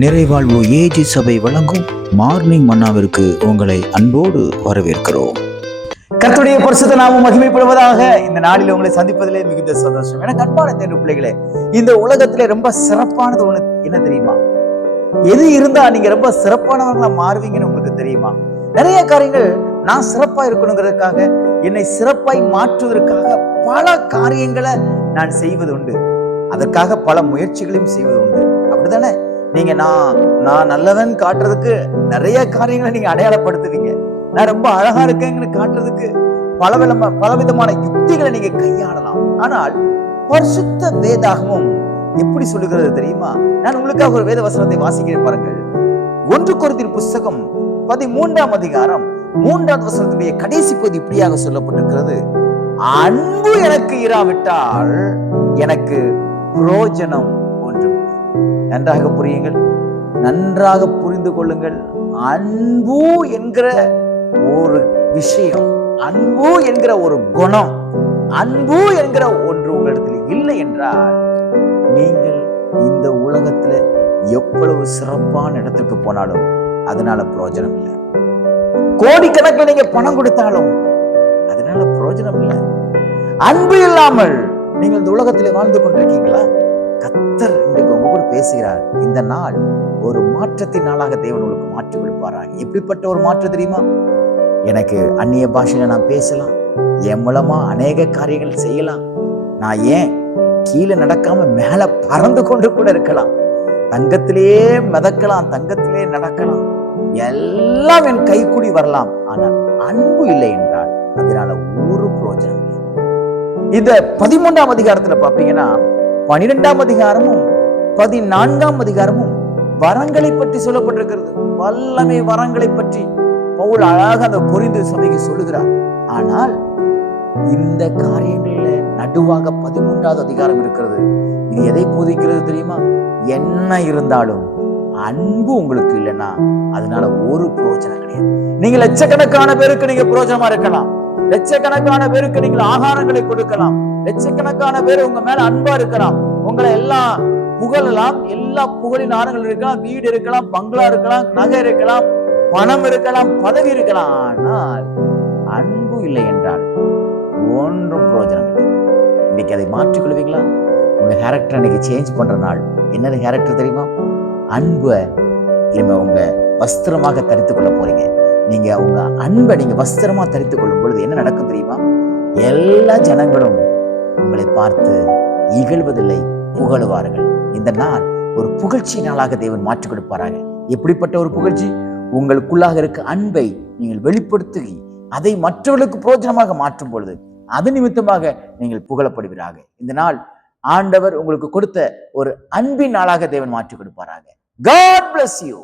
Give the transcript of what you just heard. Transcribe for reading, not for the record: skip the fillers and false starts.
நிறைவாழ்வு AG சபை வழங்கும் morning மன்னாவிற்கு உங்களை அன்போடு வரவேற்கிறோம். கர்த்தருடைய பரிசுத்த நாமம் மகிமைப்படுவதாக. இந்த நாளில் உங்களை சந்திப்பதிலே மிகுந்த சந்தோஷம். எனக்கு அன்பான தேவ பிள்ளைகளே, இந்த உலகத்திலே ரொம்ப சிறப்பானது ஒண்ணு என்ன தெரியுமா? எது இருந்தா நீங்க ரொம்ப சிறப்பானவங்களா மாறுவீங்கன்னு உங்களுக்கு தெரியுமா? நிறைய காரியங்கள் நான் சிறப்பா இருக்கணுங்கிறதுக்காக, என்னை சிறப்பாய் மாற்றுவதற்காக பல காரியங்களை நான் செய்வது உண்டு. அதற்காக பல முயற்சிகளையும் செய்வது உண்டு. அப்படித்தானே? நீங்க நான் நல்லவன் காட்டுறதுக்கு நிறைய காரியங்களை நீங்க அடையாளப்படுத்துவீங்க. நான் ரொம்ப அழகா இருக்கேன்னு காட்டுறதுக்கு பலவிதமான யுக்திகளை நீங்க கையாளலாம். ஆனால் பரிசுத்த வேதாகமும் எப்படி சொல்லுகிறது தெரியுமா? நான் உங்களுக்காக ஒரு வேத வசனத்தை வாசிக்கிறேன் பாருங்கள். 1 கொரிந்தியர் புஸ்தகம் 13ஆம் அதிகாரம் 3ஆவது வசனத்துடைய கடைசி பகுதி இப்படியாக சொல்லப்பட்டிருக்கிறது. அன்பு எனக்கு இராவிட்டால் எனக்கு பிரயோஜனம் ஒன்றுமில்லை. நன்றாக புரியுங்கள், நன்றாக புரிந்து கொள்ளுங்கள். அன்பு என்கிற ஒரு விஷயம், அன்பு என்கிற ஒரு குணம், அன்பு என்கிற ஒன்று உங்களிடத்தில் இல்லை என்றால் நீங்கள் இந்த உலகத்துல எவ்வளவு சிறப்பான இடத்துக்கு போனாலும் அதனால பிரயோஜனம் இல்லை. கோடிக்கணக்கில் நீங்க பணம் கொடுத்தாலும் அதனால பிரயோஜனம் இல்லை. அன்பு இல்லாமல் நீங்கள் இந்த உலகத்திலே வாழ்ந்து கொண்டிருக்கீங்களா? கர்த்தர் இன்றைக்கு உங்க கூட பேசுகிறார். இந்த நாள் ஒரு மாற்றத்தின் நாளாக தேவன் உங்களுக்கு மாற்றி கொடுப்பாராங்க. எப்படிப்பட்ட ஒரு மாற்றம் தெரியுமா? எனக்கு அந்நிய பாஷையில நான் பேசலாம், என் மூலமா அநேக காரியங்கள் செய்யலாம். நான் ஏன் கீழே நடக்காம மேல பறந்து கொண்டு கூட இருக்கலாம். தங்கத்திலேயே மிதக்கலாம், தங்கத்திலே நடக்கலாம், எல்லாம் என் கைக்கூடி வரலாம். ஆனால் அன்பு இல்லை என்றால் அதனால ஒரு பிரயோஜனம் இல்லை. இந்த 13ஆம் அதிகாரத்துல பாப்பீங்கன்னா 12ஆம் அதிகாரமும் 14ஆம் அதிகாரமும் வரங்களை பற்றி சொல்லப்பட்டிருக்கிறது. வல்லமை வரங்களை பற்றி பவுல் அழகாக அந்த கொரிந்து சபைக்கு சொல்லுகிறார். ஆனால் இந்த காரியங்கள்ல நடுவாக 13ஆவது அதிகாரம் இருக்கிறது. இது எதை போதிக்கிறது தெரியுமா? என்ன இருந்தாலும் அன்பு உங்களுக்கு இல்லைன்னா அதனால ஒரு பிரயோஜனம் கிடையாது. நீங்க லட்சக்கணக்கான பேருக்கு நீங்க பிரயோஜனமா இருக்கலாம், லட்சக்கணக்கான பேருக்கு நீங்கள் ஆகாரங்களை கொடுக்கலாம், லட்சக்கணக்கான பேர் உங்க மேல அன்பா இருக்கலாம், உங்களை எல்லாம் புகழலாம், எல்லா புகழின் ஆரங்கள் இருக்கலாம், வீடு இருக்கலாம், பங்களா இருக்கலாம், நகை இருக்கலாம், பணம் இருக்கலாம், பதவி இருக்கலாம். ஆனால் அன்பு இல்லை என்றால் ஒன்றும் பிரயோஜனம் இல்லை. இன்னைக்கு அதை மாற்றிக் கொள்வீங்களா? உங்க கேரக்டர் இன்னைக்கு சேஞ்ச் பண்ற நாள். என்னது கேரக்டர் தெரியுமா? அன்பை இனிமே உங்க வஸ்திரமாக தரித்துக் கொள்ள போறீங்க. நீங்க உங்க அன்பை நீங்க வஸ்திரமா தரித்துக் கொள்ளும் பொழுது என்ன நடக்கும் தெரியுமா? எல்லா ஜனங்களும் உங்களை பார்த்து இகழ்வதில்லை, புகழுவார்கள். இந்த நாள் ஒரு புகழ்ச்சி நாளாக தேவன் மாற்றிக் கொடுப்பாராங்க. எப்படிப்பட்ட ஒரு புகழ்ச்சி? உங்களுக்குள்ளாக இருக்க அன்பை நீங்கள் வெளிப்படுத்தி அதை மற்றவர்களுக்கு பிரயோஜனமாக மாற்றும் பொழுது அது நிமித்தமாக நீங்கள் புகழப்படுவீராக. இந்த நாள் ஆண்டவர் உங்களுக்கு கொடுத்த ஒரு அன்பின் நாளாக தேவன் மாற்றிக் கொடுப்பாராக. God bless you.